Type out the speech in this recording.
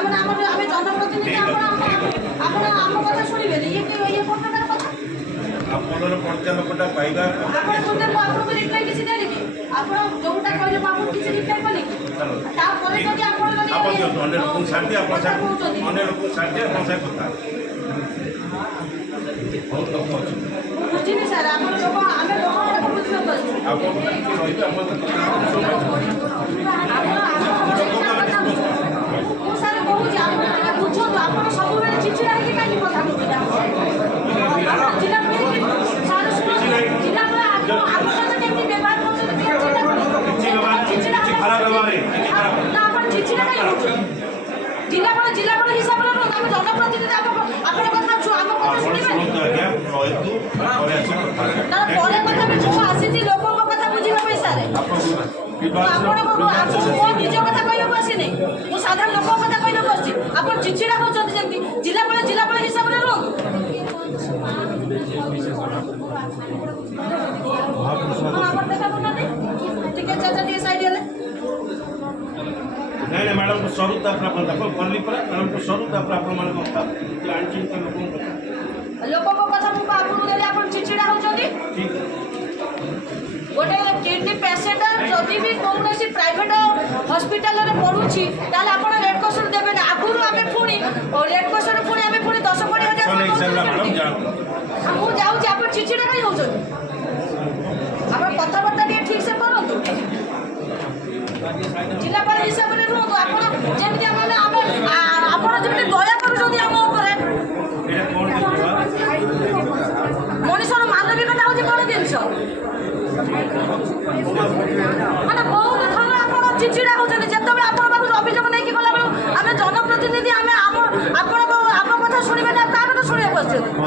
ଆମେ ଜନପ୍ରତିନିଧି ଆପଣ ଆମ କଥା ଶୁଣିବେନି ଇଏ ପ୍ରକାର କଥା ଆପଣଙ୍କର ପର୍ଯ୍ୟାଲୋକଟା ପାଇବା ଆପଣ ଆପଣଙ୍କୁ ରିପ୍ଲାଏ କିଛି ଦେଲିନି ଆପଣ ଯୋଉଟା କହିଲେ ମୁଁ ଆପଣଙ୍କୁ କିଛି ରିପ୍ଲାଏ କଲି ତାପରେ ଯଦି ଆପଣ ଅନ୍ୟ ଲୋକଙ୍କୁ ଛାଡ଼ି ଅନ୍ୟ ଲୋକଙ୍କୁ ଛାଡ଼ି ଆପଣଙ୍କ ସାଙ୍ଗେ କଥା ବହୁତ ଲୋକ ଅଛନ୍ତି ବୁଝିନି ସାର୍ ଆମର ଲୋକ ଆମେ ଲୋକମାନଙ୍କୁ ବୁଝିବାକୁ ଆସିଛୁ ଆପଣ ଟିକେ ରହିବେ ଆପଣ ମୁଁ ସାର୍ କହୁଛି ଆପଣ ଟିକେ ବୁଝନ୍ତୁ ଆପଣ ସବୁବେଳେ ଚିଚିଡ଼ା ହେଇକି କାହିଁକି କଥା କହୁଛନ୍ତି କେମିତି ବ୍ୟବହାର କରୁଛନ୍ତି ଜିଲ୍ଲାପାଳ ହିସାବରେ ଆମେ ଜନପ୍ରତିନିଧି ଆପଣ କଥା ଆମ କଥା ଶୁଣିବେନି ପରେ କଥା ବି ମୁଁ ଆସିଛି ଲୋକଙ୍କ କଥା ବୁଝିବା ପଇସାରେ ଆପଣଙ୍କ ମୋ ନିଜ କଥା କହିବାକୁ ଆସିନି ମୁଁ ସାଧାରଣ ଲୋକଙ୍କ କଥା କହିବାକୁ ଆସିଛି ଆପଣ ଚିଚିଡ଼ା ହେଉଛନ୍ତି ଯେମିତି ଜିଲ୍ଲାପାଳ ହିସାବରେ ରୁହନ୍ତୁ আমার দেখা বলতে ঠিক আছে চাচা দিয়ে সাইড হলে नहीं नहीं मैडम को स्वरूप भरली पर मैडम को स्वरूप लोक कथा मुझे आपको आप चिड़चिड़ा होती गोटे किडनी पेसेंट जदि भी कौन प्राइवेट हॉस्पिटल पढ़ुची आप रेड क्रॉस देवे ना आगुरी आम पुणी रेड क्रॉस पुणी आम पुणी 10-20 हजार मुझे जाऊँगी आप चिड़चिड़ा कहीं होती आप कथबार्ता ठीक से करूँ जिलापाल हिसाब से रुहतु आपड़ी दया कर मनुष्यर मानविकता हूँ कौन जिनस मानते बहुत थर आप चिड़चिड़ा होती जिते आप अभियोग नहीं गला आम जनप्रतिनिधि आम आप कथा शुणे ना क्या कथा शुणा